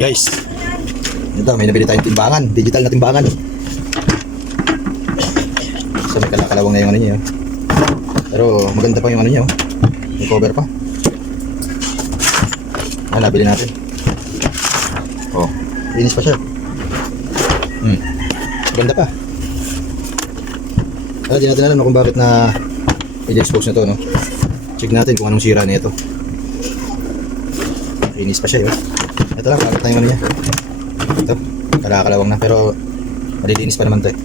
Guys, ito may nabili tayong timbangan, digital na timbangan. So may kalakalawang na yung ano niya. Pero maganda pa yung ano niya. May cover pa. Ah, nabili natin. Oh, linis pa siya. Ganda pa. Di natin alam kung bakit na i-expose na to, no? Check natin kung anong sira nito. Linis pa siya, yun. Ito lang, bakit na yung ano niya. Ito, kalakalawang na, pero malilinis pa naman to, eh.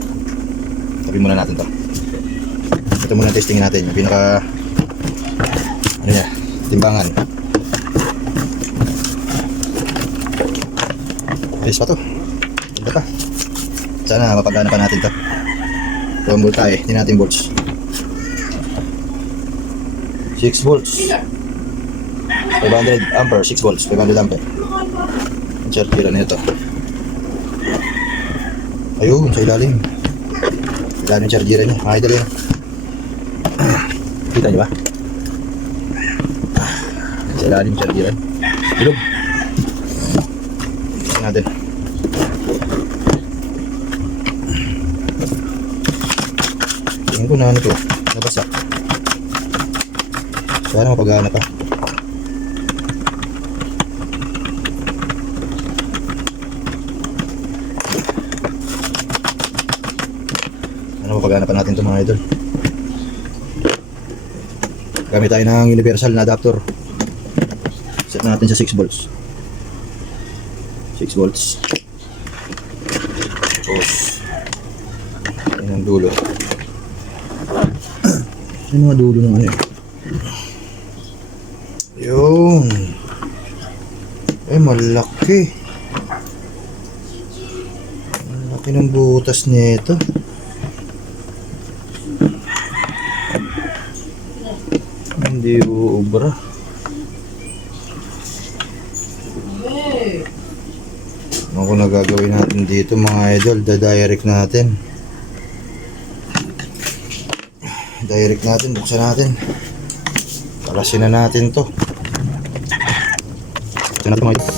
Tabi muna natin to. Ito muna testing natin, yung pinaka ano niya, timbangan. Ayos pa to. Ganda pa. Sana mapagana pa natin to. Ito ang volta, eh. Hindi natin volts. 6 volts. 500 ampere, 6 volts, 500 ampere. Ang charger na ito. Ayun, sa ilalim. Ilalim yung charger niya. Mga idol yun. Kita niyo ba? Sa ilalim yung charger. Bilog. Ito natin. Tingin ko na ano to. Nabasa. Sana mapagana pa. Sana mapagana pa natin ito mga idol. Gamit tayo ng universal na adapter. Set natin sa 6 volts. 6 volts. Tapos yan ang dulo. Yan mga dulo ng ano yun. Yun. Eh, malaki. Malaki ng butas nito. Hindi uubra. Ano kung nagagawin natin dito mga idol? Da-direct natin. Direct natin. Buksan natin. Parasin na natin to. Ito natin mga idol.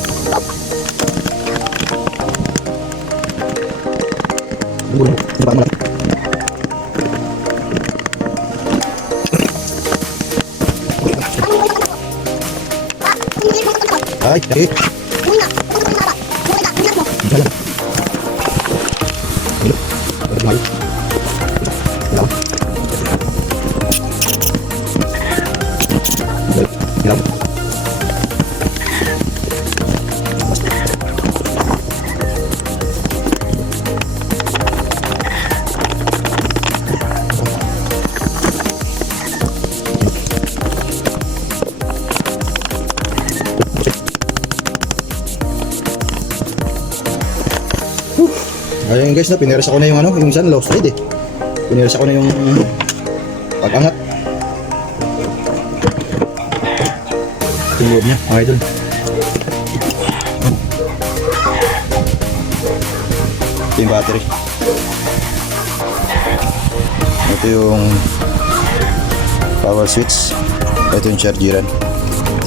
Ay, sakit. Jalan. Jalan. Jalan. Ayun guys, na pinersa ko na yung ano, yung isang low slide, eh. Pinersa ko na yung pag-angat. Yung loob niya, mga idol. Ito yung battery. Ito yung power switch. Ito yung chargeran.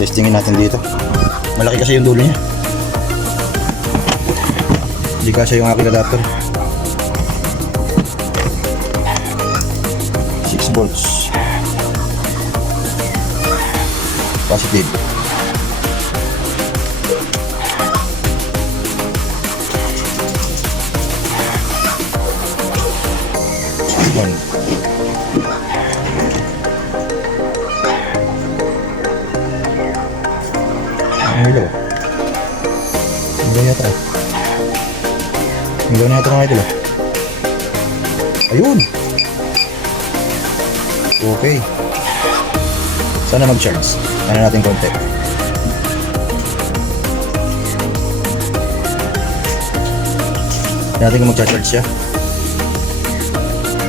Testingin natin dito. Malaki kasi yung dulo niya. Hindi kasi yung aking adapter. 6 volts. Positive. On. Ang ilaw. Ang ilaw yata. Ang ilaw na yata mga idol. Ayun. Okay. Sana mag-charge. Ano natin konti. Natin kung mag-charge siya.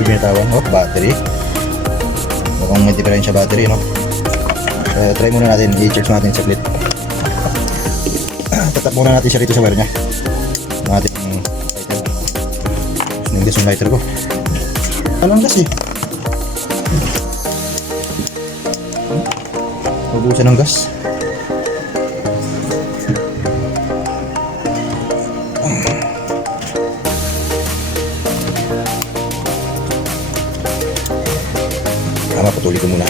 Binitawan. Oh, battery. Mukhang may diferensya battery, no? Try muna natin. I-charge natin sa split. Tatap muna natin siya rito sa wire niya. Ang ating lighter. Nagdas yung lighter ko. Anong gas, eh? Ubusan ng gas. Huli ko muna.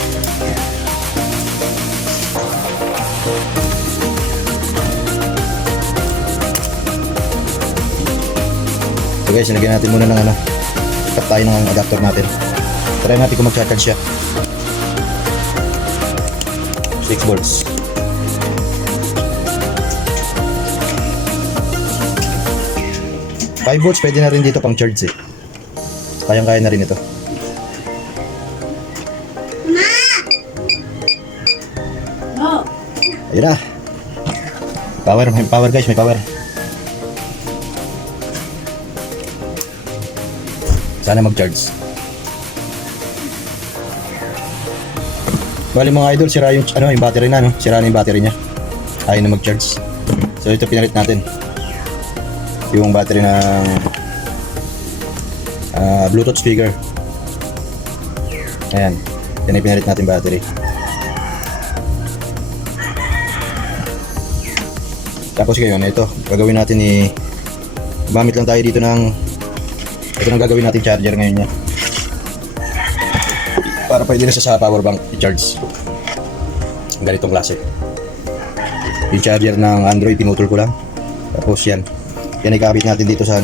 So guys, nilagyan natin muna ng ano, tap tayo ng adapter natin. Try natin kung mag-charge siya. 6 volts. Five volts pwede na rin dito pang charge eh. Kayang-kaya na rin ito. No. Ayun na. Power, may power guys, may power. Sana mag-charge. Bali mga idol, sira yung, yung battery na, no? Sira na yung battery niya. Ayaw na mag-charge. So ito pinalit natin. Yung battery ng Bluetooth speaker. Ayan. Yan ay pinalit natin battery. Tapos ngayon, ito. Gagawin natin gamit lang tayo dito ng ito nang gagawin natin charger ngayon niya. Para pwede na sa power bank i-charge. Ang ganitong klase. Yung charger ng Android, pinutol ko lang. Tapos yan. Yan ikabit natin dito sa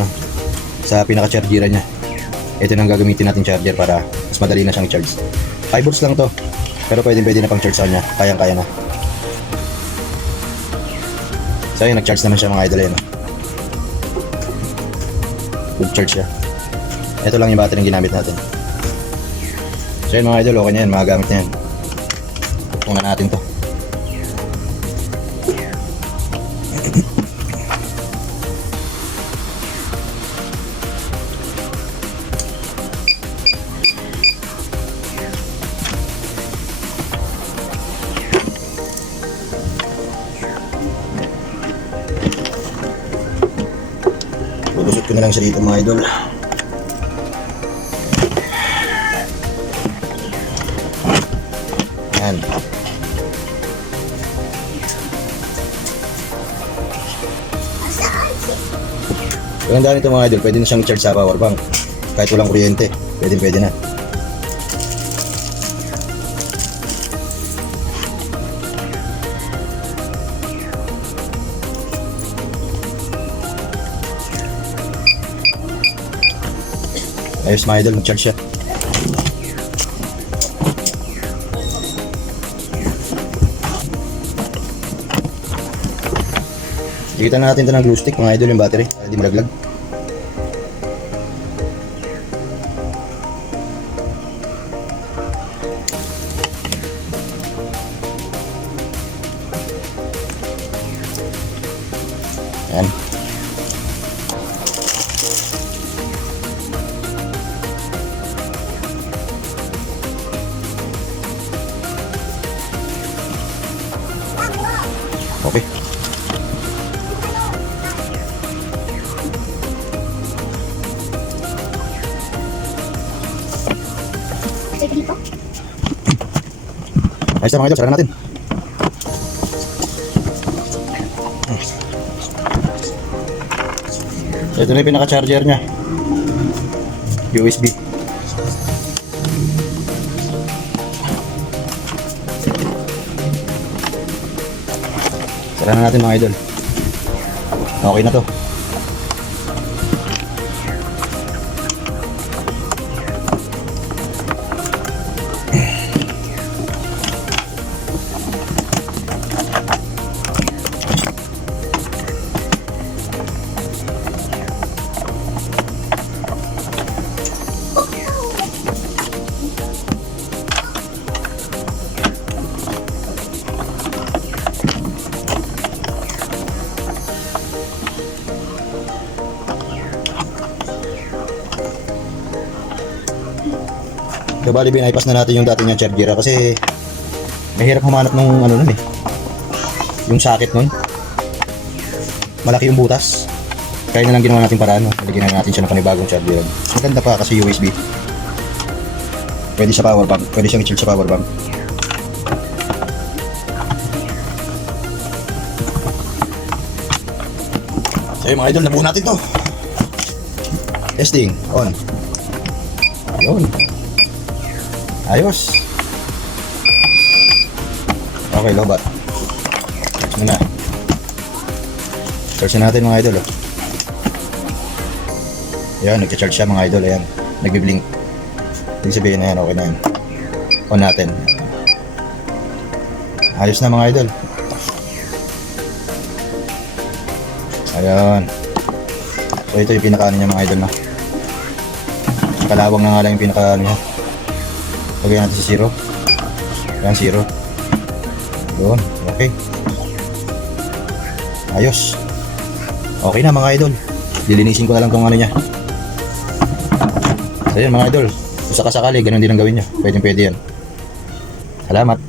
sa pinaka-chargeran niya. Ito nang gagamitin natin charger para mas madali na siyang i-charge. 5 volts lang to. Pero pwede na pang charge sa kanya. Kayang-kaya na. So yun, nag-charge naman siya mga idol yan. Good charge siya. Ito lang yung battery yung ginamit natin. So yun mga idol, okay na yan, magagamit na yan. Buksan na natin to. Lulusot ko na lang siya dito mga idol. Yan. Maganda nito mga idol, pwede na siyang i-charge sa power bank. Kahit walang kuryente, pwede na. Ayos mga idol, mag-charge siya. Ikitan na natin ito ng glue stick mga idol yung battery para di malaglag. Ayan. Okay. Ayos na mga idol, sarang natin. So, ito na yung pinaka-charger nya. USB. Sarang natin mga idol. Okay na to. So bali binaypas na natin yung dati niyang charger kasi mahirap humanap nung ano nun yung socket nun. Malaki yung butas. Kaya na lang ginawa natin paraan, nalagyan na natin siya ng panibagong charger. Maganda pa kasi USB. Pwede sa power bank, pwede siyang i-charge sa power bank. So yung mga idol, nabuo natin to. Testing, on. Ayun. Ayos. Okay, lobat. Search muna. Search na natin mga idol. Oh. Ayan, nagcha-charge siya mga idol. Ayan, nagbi-blink. Ibig sabihin na yan, okay na yan. On natin. Ayos na mga idol. Ayan. So ito yung pinaka-ano niya mga idol na. Kalawang na nga lang yung pinaka-ano niya. Lagyan natin sa 0. Ayan, 0. Doon, okay. Ayos. Okay na mga idol. Lilinisin ko na lang tong ano niya. So yun mga idol. Kung sakasakali, ganun din ang gawin nyo. Pwede yan. Salamat.